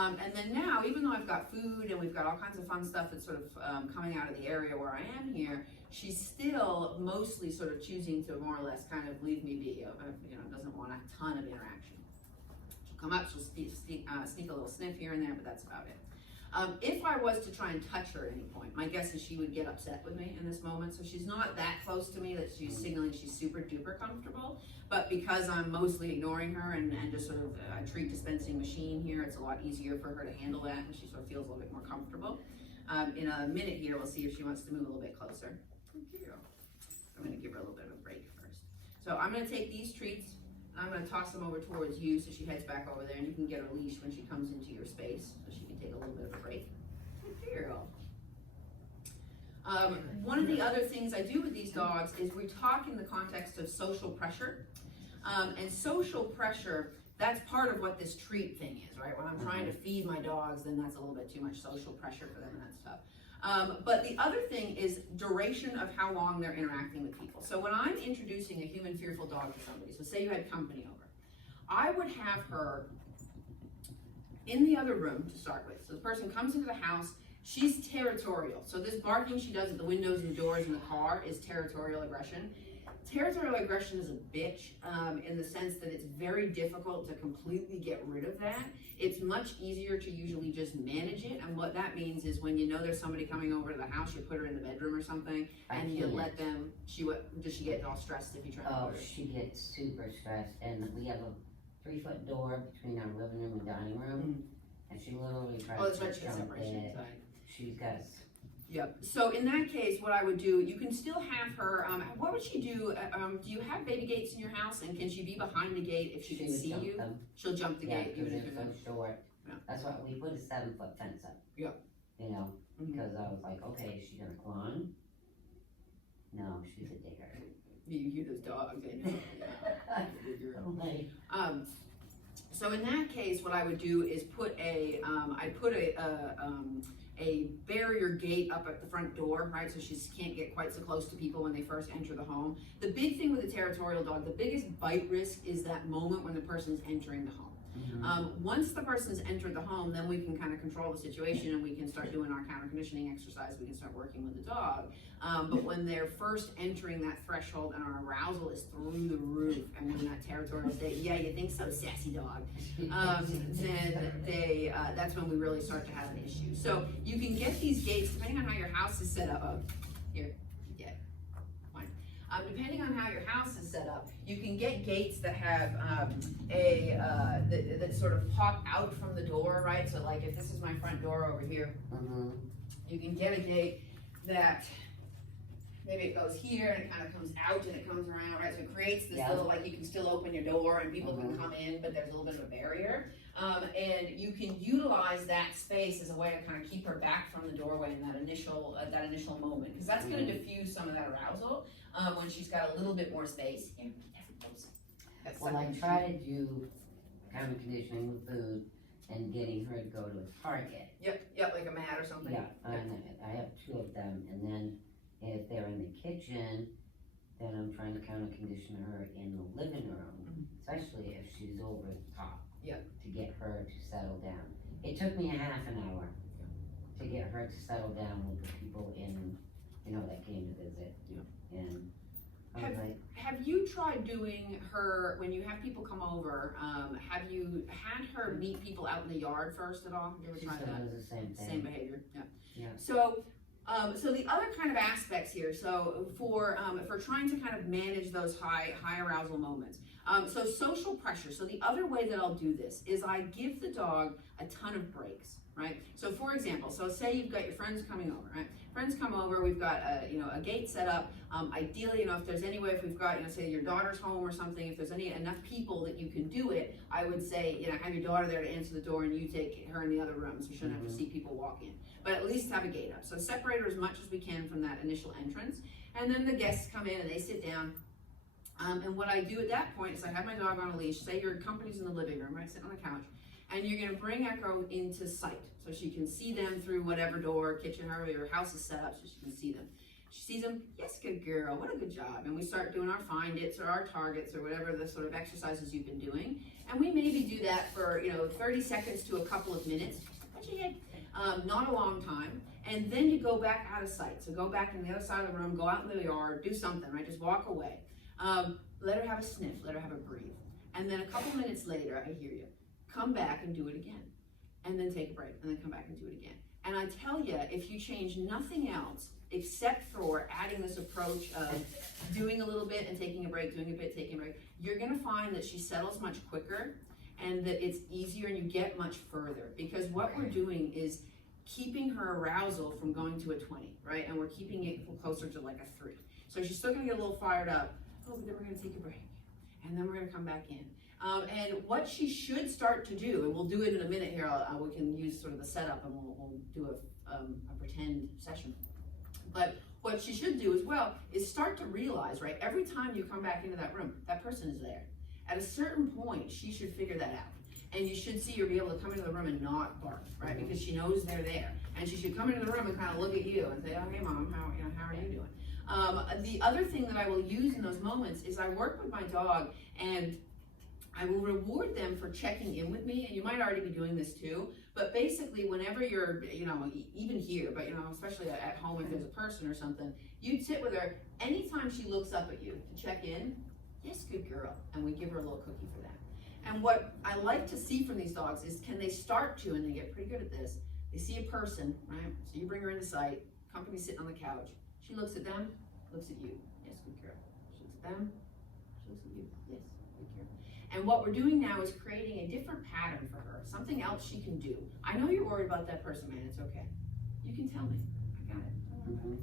And then now, even though I've got food and we've got all kinds of fun stuff that's sort of coming out of the area where I am here, she's still mostly sort of choosing to more or less kind of leave me be. Doesn't want a ton of interaction. She'll come up, she'll sneak a little sniff here and there, but that's about it. If I was to try and touch her at any point, my guess is she would get upset with me in this moment. So she's not that close to me that she's signaling she's super duper comfortable. But because I'm mostly ignoring her and just sort of a treat dispensing machine here, it's a lot easier for her to handle that, and she sort of feels a little bit more comfortable. In a minute here, we'll see if she wants to move a little bit closer. Thank you. I'm going to give her a little bit of a break first. So I'm going to take these treats. I'm going to toss them over towards you so she heads back over there, and you can get her leash when she comes into your space so she can take a little bit of a break. Good girl. One of the other things I do with these dogs is we talk in the context of social pressure. And social pressure, that's part of what this treat thing is, right? When I'm trying to feed my dogs, then that's a little bit too much social pressure for them, and that's tough. But the other thing is duration of how long they're interacting with people. So when I'm introducing a human fearful dog to somebody, so say you had company over, I would have her in the other room to start with. So the person comes into the house, she's territorial. So this barking she does at the windows and doors in the car is territorial aggression. Territorial aggression is a bitch in the sense that it's very difficult to completely get rid of that. It's much easier to usually just manage it, and what that means is when you know there's somebody coming over to the house, you put her in the bedroom or something, and you let them. Does she get all stressed if you try to put her? She gets super stressed, and we have a 3-foot door between our living room and dining room, and she literally tries to jump in it. She's got. Yep. So in that case, what I would do, you can still have her, what would she do? Do you have baby gates in your house, and can she be behind the gate if she can see you? Them. She'll jump the gate even if you're so short. Yeah. That's why we put a 7-foot fence up. Yeah. Because I was like, okay, is she gonna climb? No, she's a digger. You hear those dogs, they know. Yeah. So in that case, what I would do is put I'd put a barrier gate up at the front door, right? So she can't get quite so close to people when they first enter the home. The big thing with a territorial dog, the biggest bite risk is that moment when the person's entering the home. Once the person's entered the home, then we can kind of control the situation and we can start doing our counter conditioning exercise. We can start working with the dog. But when they're first entering that threshold and our arousal is through the roof and we're in that territorial state, yeah, you think so, sassy dog, then that's when we really start to have an issue. So you can get these gates, depending on how your house is set up. Depending on how your house is set up, you can get gates that have that sort of pop out from the door, right? So like if this is my front door over here, you can get a gate that maybe it goes here and it kind of comes out and it comes around, right? So it creates this little, like you can still open your door and people can come in, but there's a little bit of a barrier. And you can utilize that space as a way to kind of keep her back from the doorway in that initial moment, because that's going to diffuse some of that arousal when she's got a little bit more space. Well, I try to do counter conditioning with food and getting her to go to a Target. Yep, like a mat or something. Yeah, I have 2 of them, and then if they're in the kitchen, then I'm trying to counter condition her in the living room, especially if she's over the top. To get her to settle down. It took me a half an hour to get her to settle down with the people in, that came to visit. And I was like, have you tried doing her, when you have people come over, have you had her meet people out in the yard first at all? Have you ever tried that? It was the same thing. Same behavior, Yeah. So the other kind of aspects here, so for trying to kind of manage those high arousal moments, so social pressure. So the other way that I'll do this is I give the dog a ton of breaks, right? So for example, so say you've got your friends coming over, right? Friends come over, we've got a gate set up. Ideally, if there's any way, if we've got, say your daughter's home or something, if there's enough people that you can do it, I would say, have your daughter there to answer the door and you take her in the other room so you shouldn't have to see people walk in. But at least have a gate up. So separate her as much as we can from that initial entrance. And then the guests come in and they sit down. And what I do at that point is I have my dog on a leash. Say your company's in the living room, right? Sitting on the couch. And you're going to bring Echo into sight so she can see them through whatever door, kitchen, however your house is set up so she can see them. She sees them, yes, good girl, what a good job. And we start doing our find its or our targets or whatever the sort of exercises you've been doing. And we maybe do that for, 30 seconds to a couple of minutes. Not a long time. And then you go back out of sight. So go back in the other side of the room, go out in the yard, do something, right? Just walk away. Let her have a sniff, let her have a breathe. And then a couple minutes later, I hear you. Come back and do it again. And then take a break, and then come back and do it again. And I tell you, if you change nothing else, except for adding this approach of doing a little bit and taking a break, doing a bit, taking a break, you're gonna find that she settles much quicker and that it's easier and you get much further. Because what we're doing is keeping her arousal from going to a 20, right? And we're keeping it closer to like a 3. So she's still gonna get a little fired up. Oh, but then we're gonna take a break. And then we're gonna come back in. And what she should start to do, and we'll do it in a minute here, we can use sort of the setup and we'll do a pretend session. But what she should do as well is start to realize, right, every time you come back into that room, that person is there. At a certain point, she should figure that out. And you should see her be able to come into the room and not bark, right, because she knows they're there. And she should come into the room and kind of look at you and say, oh, hey, Mom, how are you doing? The other thing that I will use in those moments is I work with my dog and I will reward them for checking in with me, and you might already be doing this too, but basically whenever you're, even here, but especially at home if there's a person or something, you'd sit with her, anytime she looks up at you to check in, yes, good girl, and we give her a little cookie for that. And what I like to see from these dogs is can they start to, and they get pretty good at this, they see a person, right, so you bring her into sight, company sitting on the couch, she looks at them, looks at you, yes, good girl, she looks at them, she looks at you, yes, good girl. And what we're doing now is creating a different pattern for her, something else she can do. I know you're worried about that person, man, it's okay. You can tell me, I got it,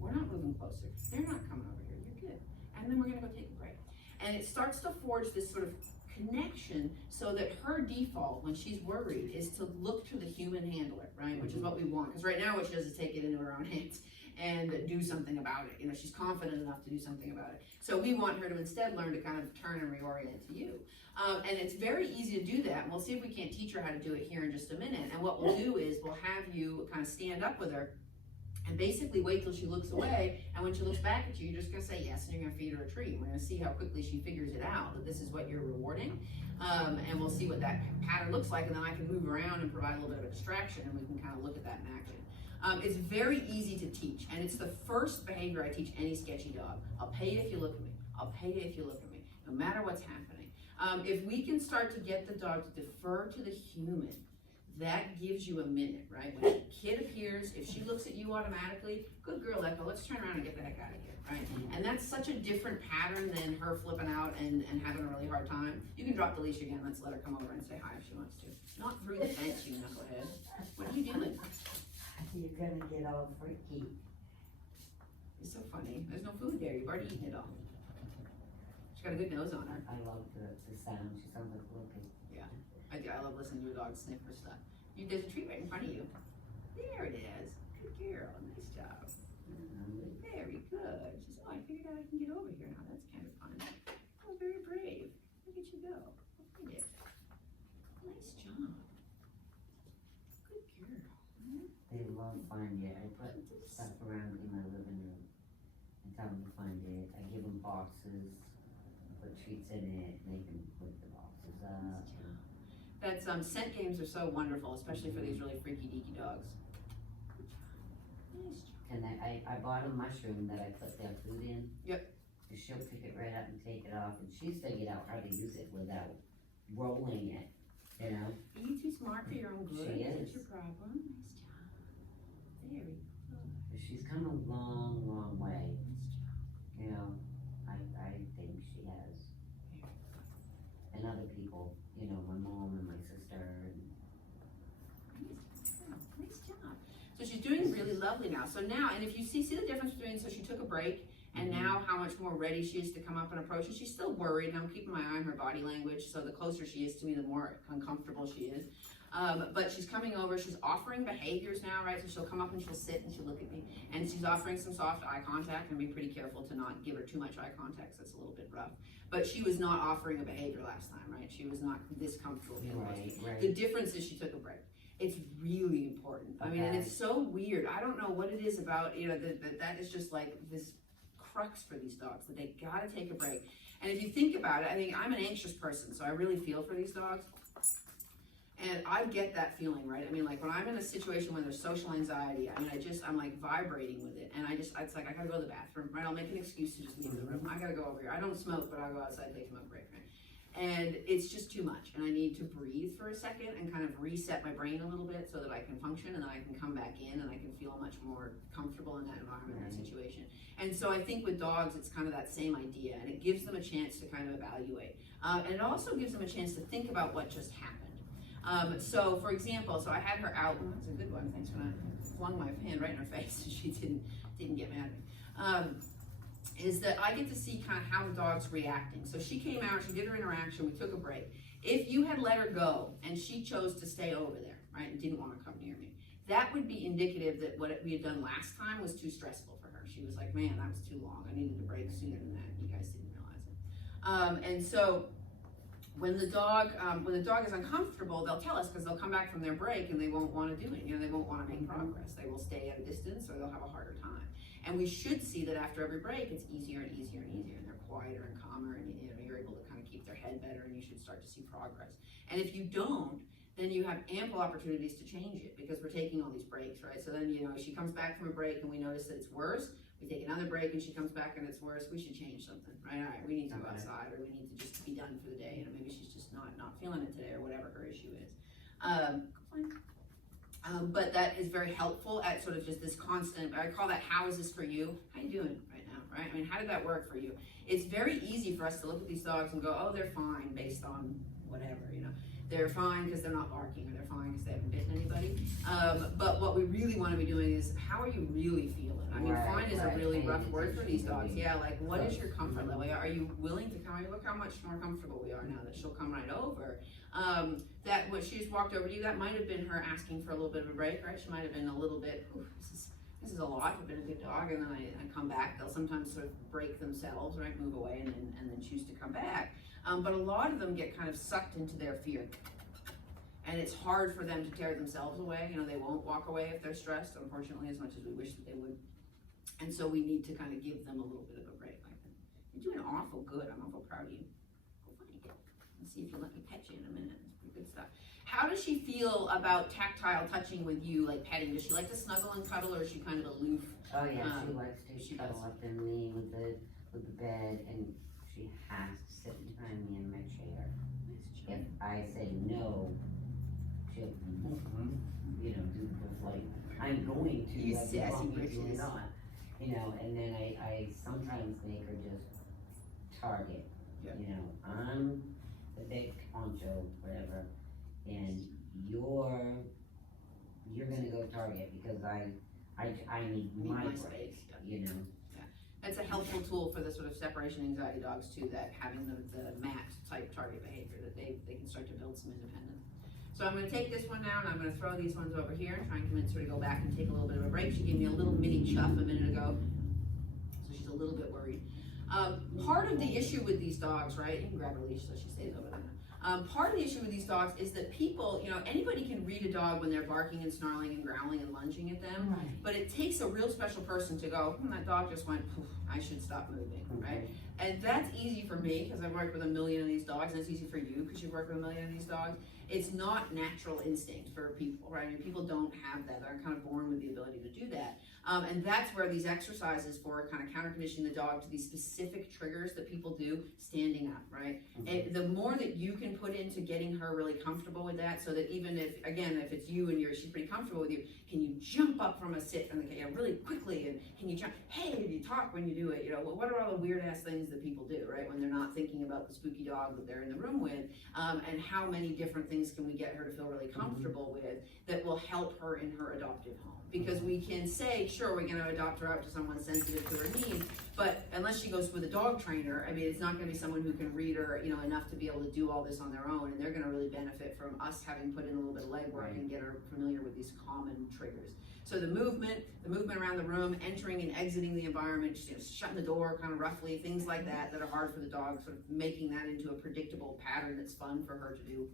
we're not moving closer, they're not coming over here, you're good. And then we're gonna go take a break. And it starts to forge this sort of connection so that her default when she's worried is to look to the human handler, right? Which is what we want, because right now what she does is take it into her own hands and do something about it. She's confident enough to do something about it. So we want her to instead learn to kind of turn and reorient to you. And it's very easy to do that. And we'll see if we can't teach her how to do it here in just a minute. And what we'll do is we'll have you kind of stand up with her and basically wait till she looks away, and when she looks back at you, you're just gonna say yes, and you're gonna feed her a treat. We're gonna see how quickly she figures it out, that this is what you're rewarding, and we'll see what that pattern looks like, and then I can move around and provide a little bit of a distraction, and we can kind of look at that in action. It's very easy to teach, and it's the first behavior I teach any sketchy dog. I'll pay you if you look at me. I'll pay you if you look at me, no matter what's happening. If we can start to get the dog to defer to the human, that gives you a minute, right? When a kid appears, if she looks at you automatically, good girl, Echo, let's turn around and get the heck out of here, right? And that's such a different pattern than her flipping out and having a really hard time. You can drop the leash again, let's let her come over and say hi if she wants to. Not through the fence, you knucklehead. What are you doing? You're gonna get all freaky. It's so funny. There's no food there, you've already eaten it all. She's got a good nose on her. I love the sound, she sounds like a little pig. Yeah, I do. I love listening to a dog sniff her stuff. There's a treat right in front of you. There it is. Good girl. Nice job. Very good. She says, oh, I figured out I can get over here now. That's kind of fun. Oh, very brave. Look at you go. I'll find it. Nice job. Good girl. They love Find It. I put stuff around in my living room and tell them to find it. I give them boxes, put treats in it, make them put the boxes up. That's scent games are so wonderful, especially for these really freaky deaky dogs. Nice job. And I bought a mushroom that I put their food in. Yep. And she'll pick it right up and take it off, and she's figured out how to use it without rolling it, Are you too smart for your own good? She is. That's your problem. Nice job. Very good. She's come a long, long way. Nice job. I think she has. And other people, my mom and my sister. Nice job. So she's doing really lovely now. So now, and if you see the difference between, so she took a break, and now how much more ready she is to come up and approach. And she's still worried, and I'm keeping my eye on her body language, so the closer she is to me, the more uncomfortable she is. But she's coming over, she's offering behaviors now, right? So she'll come up and she'll sit and she'll look at me, and she's offering some soft eye contact, and be pretty careful to not give her too much eye contact, so it's a little bit rough. But she was not offering a behavior last time, right? She was not this comfortable. Right. The difference is she took a break. It's really important I mean, and it's so weird. I don't know what it is about, you know, that is just like this crux for these dogs, that they gotta take a break. And if you think about it, I think I'm an anxious person, so I really feel for these dogs. And I get that feeling, right? I mean, like when I'm in a situation where there's social anxiety, I mean, I'm like vibrating with it. And it's like, I gotta go to the bathroom, right? I'll make an excuse to just leave the room. I gotta go over here. I don't smoke, but I'll go outside, take a smoke break, right? And it's just too much. And I need to breathe for a second and kind of reset my brain a little bit so that I can function, and then I can come back in and I can feel much more comfortable in that environment, that situation. And so I think with dogs, it's kind of that same idea, and it gives them a chance to kind of evaluate. And it also gives them a chance to think about what just happened. So for example, so I had her out, oh, that's a good one, thanks for not flung my hand right in her face and she didn't get mad at me. Is that I get to see kind of how the dog's reacting. So she came out, she did her interaction, we took a break. If you had let her go and she chose to stay over there, right, and didn't want to come near me, that would be indicative that what we had done last time was too stressful for her. She was like, man, that was too long. I needed a break sooner than that. You guys didn't realize it. And so when the dog is uncomfortable, they'll tell us, because they'll come back from their break and they won't want to do it. You know, they won't want to make progress. They will stay at a distance, or they'll have a harder time. And we should see that after every break, it's easier and easier and easier, and they're quieter and calmer, and you know, you're able to kind of keep their head better, and you should start to see progress. And if you don't, then you have ample opportunities to change it, because we're taking all these breaks, right? So then, you know, she comes back from a break and we notice that it's worse. We take another break and she comes back and it's worse. We should change something, right? All right, we need to go outside, or we need to just be done for the day. You know, maybe she's just not feeling it today, or whatever her issue is. But that is very helpful at sort of just this constant, I call that, how is this for you? How you doing right now, right? I mean, how did that work for you? It's very easy for us to look at these dogs and go, oh, they're fine based on whatever, you know. They're fine because they're not barking, or they're fine because they haven't bitten anybody. But what we really want to be doing is, how are you really feeling? I mean, fine is a really rough word for these dogs. Yeah, like what is your comfort level? Are you willing to come? Look how much more comfortable we are now that she'll come right over. That when she just walked over to you, that might have been her asking for a little bit of a break, right? She might have been a little bit, this is a lot. I've been a good dog, and then I come back. They'll sometimes sort of break themselves, right? Move away and then choose to come back. But a lot of them get kind of sucked into their fear. And it's hard for them to tear themselves away. You know, they won't walk away if they're stressed, unfortunately, as much as we wish that they would. And so we need to kind of give them a little bit of a break. Like, you're doing awful good. I'm awful proud of you. Go find it. Let's see if you'll let me pet you in a minute. It's pretty good stuff. How does she feel about tactile touching with you, like petting? Does she like to snuggle and cuddle, or is she kind of aloof? Oh yeah, she likes to cuddle up in me with the bed, and she has to sit behind me in my chair. If I say no, she'll, you know, do the like, I'm going to, You like, sassy you're bitches. not, you know, and then I sometimes make her just target, you know, I'm the big honcho, whatever, and you're gonna go target, because I need my space, you know. That's a helpful tool for the sort of separation anxiety dogs too, that having the mat type target behavior, that they can start to build some independence. So I'm gonna take this one now, and I'm gonna throw these ones over here and try and convince her to go back and take a little bit of a break. She gave me a little mini chuff a minute ago, so she's a little bit worried. Part of the issue with these dogs, right, you can grab her leash so she stays over there. Part of the issue with these dogs is that people, you know, anybody can read a dog when they're barking and snarling and growling and lunging at them, but it takes a real special person to go, that dog just went, poof, I should stop moving, right? And that's easy for me, because I've worked with a million of these dogs, and it's easy for you, because you've worked with a million of these dogs. It's not natural instinct for people, right? I mean, people don't have that. They're kind of born with the ability to do that. And that's where these exercises for kind of counter conditioning the dog to these specific triggers that people do, standing up, right? The more that you can put into getting her really comfortable with that, so that even if it's you and she's pretty comfortable with you, can you jump up from a sit and really quickly, and can you jump, hey, and you talk when you do it, you know, what are all the weird ass things that people do, right? When they're not thinking about the spooky dog that they're in the room with, and how many different things can we get her to feel really comfortable with that will help her in her adoptive home. Because we can say, sure, we're gonna adopt her out to someone sensitive to her needs, but unless she goes with a dog trainer, I mean, it's not gonna be someone who can read her, you know, enough to be able to do all this on their own, and they're gonna really benefit from us having put in a little bit of legwork and get her familiar with these common triggers. So the movement around the room, entering and exiting the environment, just, you know, shutting the door kind of roughly, things like that are hard for the dog, sort of making that into a predictable pattern that's fun for her to do.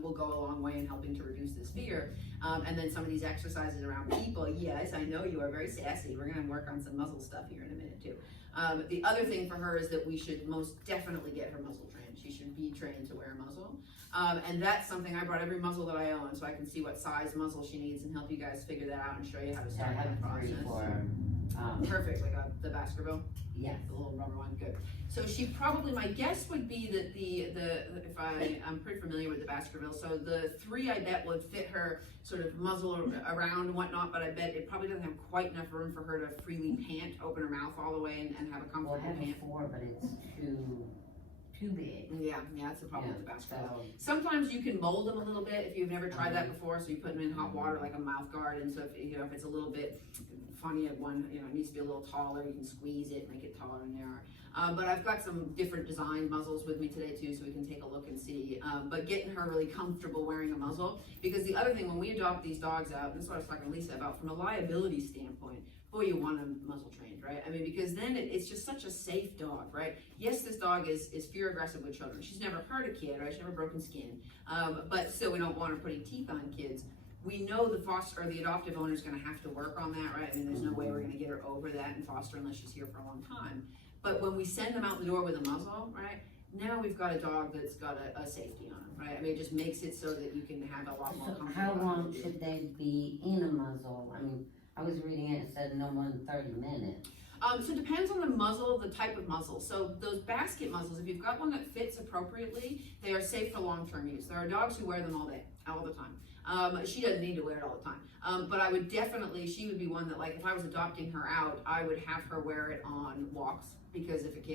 Will go a long way in helping to reduce this fear. And then some of these exercises around people, yes, I know you are very sassy. We're gonna work on some muzzle stuff here in a minute too. The other thing for her is that we should most definitely get her muzzle trained. She should be trained to wear a muzzle. And that's something I brought every muzzle that I own so I can see what size muzzle she needs and help you guys figure that out and show you how to So I start have that process. 3 for, Perfect, like the Baskerville, yes. the little rubber one, good. So she probably, my guess would be that I'm pretty familiar with the Baskerville, so the 3 I bet would fit her sort of muzzle around and whatnot, but I bet it probably doesn't have quite enough room for her to freely pant, open her mouth all the way and have a Well, I comfortable have pant. a 4, but it's too big. Yeah, that's the problem with the Baskerville. So, Sometimes you can mold them a little bit if you've never tried that before, so you put them in hot water like a mouth guard, and so if it's a little bit funny at one, it needs to be a little taller, you can squeeze it, make it taller and narrower. But I've got some different design muzzles with me today too, so we can take a look and see. But getting her really comfortable wearing a muzzle, because the other thing, when we adopt these dogs out, and this is what I was talking to Lisa about, from a liability standpoint, boy, you want them muzzle trained, right? I mean, because then it's just such a safe dog, right? Yes, this dog is fear aggressive with children. She's never hurt a kid, right? She's never broken skin. But still, we don't want her putting teeth on kids. We know the foster or the adoptive owner is going to have to work on that, right? I mean, there's no way we're going to get her over that in foster unless she's here for a long time. But when we send them out the door with a muzzle, right? Now we've got a dog that's got a safety on him, right? I mean, it just makes it so that you can have a lot more so comfort. how long should they be in a muzzle? I mean, I was reading it, it said no more than 30 minutes. So it depends on the muzzle, the type of muzzle. So those basket muzzles, if you've got one that fits appropriately, they are safe for long-term use. There are dogs who wear them all day, all the time. She doesn't need to wear it all the time. But I would definitely, she would be one that, like, if I was adopting her out, I would have her wear it on walks, because if a kid